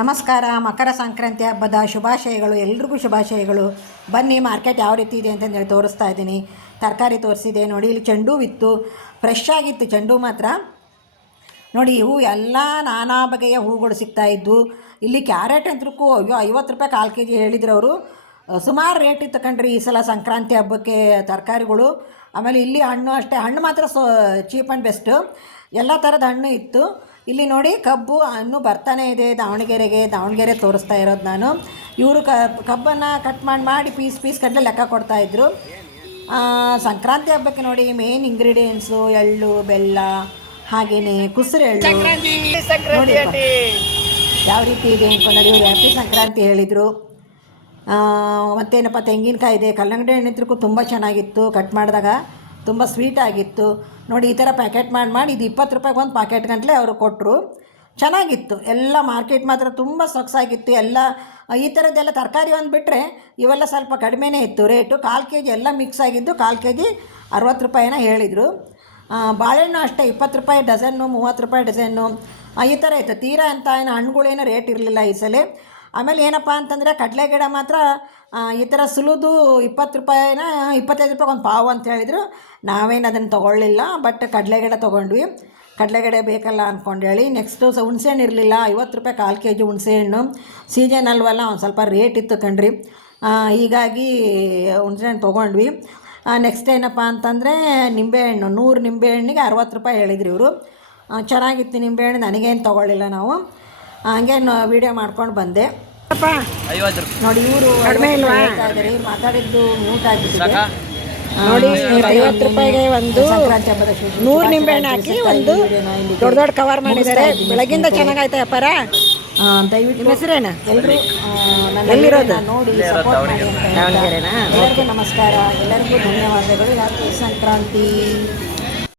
ನಮಸ್ಕಾರ, ಮಕರ ಸಂಕ್ರಾಂತಿ ಹಬ್ಬದ ಶುಭಾಶಯಗಳು, ಎಲ್ರಿಗೂ ಶುಭಾಶಯಗಳು. ಬನ್ನಿ, ಮಾರ್ಕೆಟ್ ಯಾವ ರೀತಿ ಇದೆ ಅಂತಂದೇಳಿ ತೋರಿಸ್ತಾ ಇದ್ದೀನಿ. ತರಕಾರಿ ತೋರಿಸಿದೆ, ನೋಡಿ ಇಲ್ಲಿ ಚೆಂಡು ಇತ್ತು ಫ್ರೆಶ್ ಆಗಿತ್ತು, ಚೆಂಡು ಮಾತ್ರ. ನೋಡಿ ಹೂ ಎಲ್ಲ ನಾನಾ ಬಗೆಯ ಹೂಗಳು ಸಿಗ್ತಾ ಇದ್ದು, ಇಲ್ಲಿ ಕ್ಯಾರೆಟ್ ಅಂತಕ್ಕೂ ಅಯ್ಯೋ, ಐವತ್ತು ರೂಪಾಯಿ ಕಾಲು ಕೆ ಜಿ ಹೇಳಿದ್ರು ಅವರು. ಸುಮಾರು ರೇಟ್ ಇತ್ತು ಕಣ್ರಿ ಈ ಸಲ ಸಂಕ್ರಾಂತಿ ಹಬ್ಬಕ್ಕೆ ತರಕಾರಿಗಳು. ಆಮೇಲೆ ಇಲ್ಲಿ ಹಣ್ಣು ಅಷ್ಟೇ, ಹಣ್ಣು ಮಾತ್ರ ಸೊ ಚೀಪ್ ಆ್ಯಂಡ್ ಬೆಸ್ಟು ಎಲ್ಲ ಥರದ ಹಣ್ಣು ಇತ್ತು. ಇಲ್ಲಿ ನೋಡಿ ಕಬ್ಬು ಹಣ್ಣು ಬರ್ತಾನೆ ಇದೆ ದಾವಣಗೆರೆಗೆ ದಾವಣಗೆರೆ ತೋರಿಸ್ತಾ ಇರೋದು ನಾನು. ಇವರು ಕಬ್ಬನ್ನು ಕಟ್ ಮಾಡಿ ಮಾಡಿ ಪೀಸ್ ಪೀಸ್ ಕಟ್ಟಲೆ ಲೆಕ್ಕ ಕೊಡ್ತಾಯಿದ್ರು ಸಂಕ್ರಾಂತಿ ಹಬ್ಬಕ್ಕೆ ನೋಡಿ ಮೇನ್ ಇಂಗ್ರೀಡಿಯೆಂಟ್ಸು ಎಳ್ಳು ಬೆಲ್ಲ ಹಾಗೆಯೇ ಕುಸುರು ಎಳ್ಳು. ನೋಡಿ ಯಾವ ರೀತಿ ಇದೆ ಅಂತ ಇವರು ಹ್ಯಾಪಿ ಸಂಕ್ರಾಂತಿ ಹೇಳಿದರು. ಮತ್ತೇನಪ್ಪ ತೆಂಗಿನಕಾಯಿ ಇದೆ. ಕಲ್ಲಂಗಡಿ ಹಣ್ಣಿದ್ರಿಗೂ ತುಂಬ ಚೆನ್ನಾಗಿತ್ತು. ಕಟ್ ಮಾಡಿದಾಗ ತುಂಬ ಸ್ವೀಟ್ ಆಗಿತ್ತು. ನೋಡಿ ಈ ಥರ ಪ್ಯಾಕೆಟ್ ಮಾಡಿ ಮಾಡಿ ಇದು ಇಪ್ಪತ್ತು ರೂಪಾಯಿಗೆ ಒಂದು ಪ್ಯಾಕೆಟ್ ಗಂಟಲೆ ಅವರು ಕೊಟ್ಟರು ಚೆನ್ನಾಗಿತ್ತು. ಎಲ್ಲ ಮಾರ್ಕೆಟ್ ಮಾತ್ರ ತುಂಬ ಸೊಗಸಾಗಿತ್ತು ಎಲ್ಲ, ಈ ಥರದ್ದೆಲ್ಲ ತರಕಾರಿ ಒಂದು ಬಿಟ್ಟರೆ ಇವೆಲ್ಲ ಸ್ವಲ್ಪ ಕಡಿಮೆನೇ ಇತ್ತು ರೇಟು. ಕಾಲು ಕೆ ಜಿ ಎಲ್ಲ ಮಿಕ್ಸ್ ಆಗಿದ್ದು ಕಾಲು ಕೆ ಜಿ ಅರವತ್ತು ರೂಪಾಯಿನ ಹೇಳಿದರು. ಬಾಳೆಹಣ್ಣು ಅಷ್ಟೇ, ಇಪ್ಪತ್ತು ರೂಪಾಯಿ ಡಜನ್ನು ಮೂವತ್ತು ರೂಪಾಯಿ ಡಜನ್ನು ಈ ಥರ ಇತ್ತು. ತೀರಾ ಅಂತ ಏನು ಹಣ್ಣುಗಳೇನು ರೇಟ್ ಇರಲಿಲ್ಲ ಈ ಸಲ. ಆಮೇಲೆ ಏನಪ್ಪ ಅಂತಂದರೆ, ಕಡಲೆ ಗಿಡ ಮಾತ್ರ ಈ ಥರ ಸುಲಿದು ಇಪ್ಪತ್ತು ರೂಪಾಯಿನ, ಇಪ್ಪತ್ತೈದು ರೂಪಾಯಿ ಒಂದು ಪಾವು ಅಂತ ಹೇಳಿದರು. ನಾವೇನು ಅದನ್ನು ತೊಗೊಳ್ಳಿಲ್ಲ ಬಟ್ ಕಡಲೆಗಡೆ ಗಿಡ ತೊಗೊಂಡ್ವಿ. ಕಡಲೆಗಡೆ ಬೇಕಲ್ಲ ಅಂದ್ಕೊಂಡು ಹೇಳಿ ನೆಕ್ಸ್ಟು ಸ ಹುಣಸೆಹಣ್ಣು ಇರಲಿಲ್ಲ, ಐವತ್ತು ರೂಪಾಯಿ ಕಾಲು ಕೆ ಜಿ ಹುಣಸೆಹಣ್ಣು. ಸೀಜನ್ ಅಲ್ವಲ್ಲ, ಒಂದು ಸ್ವಲ್ಪ ರೇಟ್ ಇತ್ತು ಕಣ್ರಿ. ಹೀಗಾಗಿ ಹುಣಸೆಹಣ್ಣು ತೊಗೊಂಡ್ವಿ. ನೆಕ್ಸ್ಟ್ ಏನಪ್ಪ ಅಂತಂದರೆ, ನಿಂಬೆಹಣ್ಣು, ನೂರು ನಿಂಬೆಹಣ್ಣಿಗೆ ಅರವತ್ತು ರೂಪಾಯಿ ಹೇಳಿದ್ರು ಇವರು. ಚೆನ್ನಾಗಿತ್ತು ನಿಂಬೆಹಣ್ಣು, ನನಗೇನು ತೊಗೊಳ್ಳಿಲ್ಲ ನಾವು. ಹಂಗೆ ವೀಡಿಯೋ ಮಾಡ್ಕೊಂಡು ಬಂದೆ. ಐವತ್ತು ರೂಪಾಯಿ ನೋಡಿ ಇವರು ಕಡಿಮೆ ಇಲ್ವಾ? ಇವ್ರು ಮಾತಾಡಿದ್ದು ಊಟ ಆಗಿಬಿಟ್ಟಿದೆ ಸಾಕಾ? ನೋಡಿ ಐವತ್ತು ರೂಪಾಯಿಗೆ ಒಂದು ಸಂಕ್ರಾಂತಿ ಹಬ್ಬದ ಶುಭ- ನೂರು ನಿಂಬೆಹಣ್ಣು ಹಾಕಿ ಒಂದು ದೊಡ್ಡ ದೊಡ್ಡ ಕವರ್ ಮಾಡಿದ್ದಾರೆ. ಬೆಳಗಿಂದ ಚೆನ್ನಾಗಾಯ್ತ ಚೆನ್ನಾಗಾಯ್ತಾ ವ್ಯಾಪಾರ ದಯವಿಟ್ಟು ನಿಮ್ಮ ಹೆಸರೇನು? ಎಲ್ಲರೂ ಎಲ್ಲಿರೋದು? ನೋಡಿ ಸಪೋರ್ಟ್ ಮಾಡಿ ದಾವಣಗೆರೆನಾ? ಎಲ್ಲರಿಗೂ ನಮಸ್ಕಾರ. ಎಲ್ಲರಿಗೂ ಧನ್ಯವಾದಗಳು. ಯಾಕೆ ಸಂಕ್ರಾಂತಿ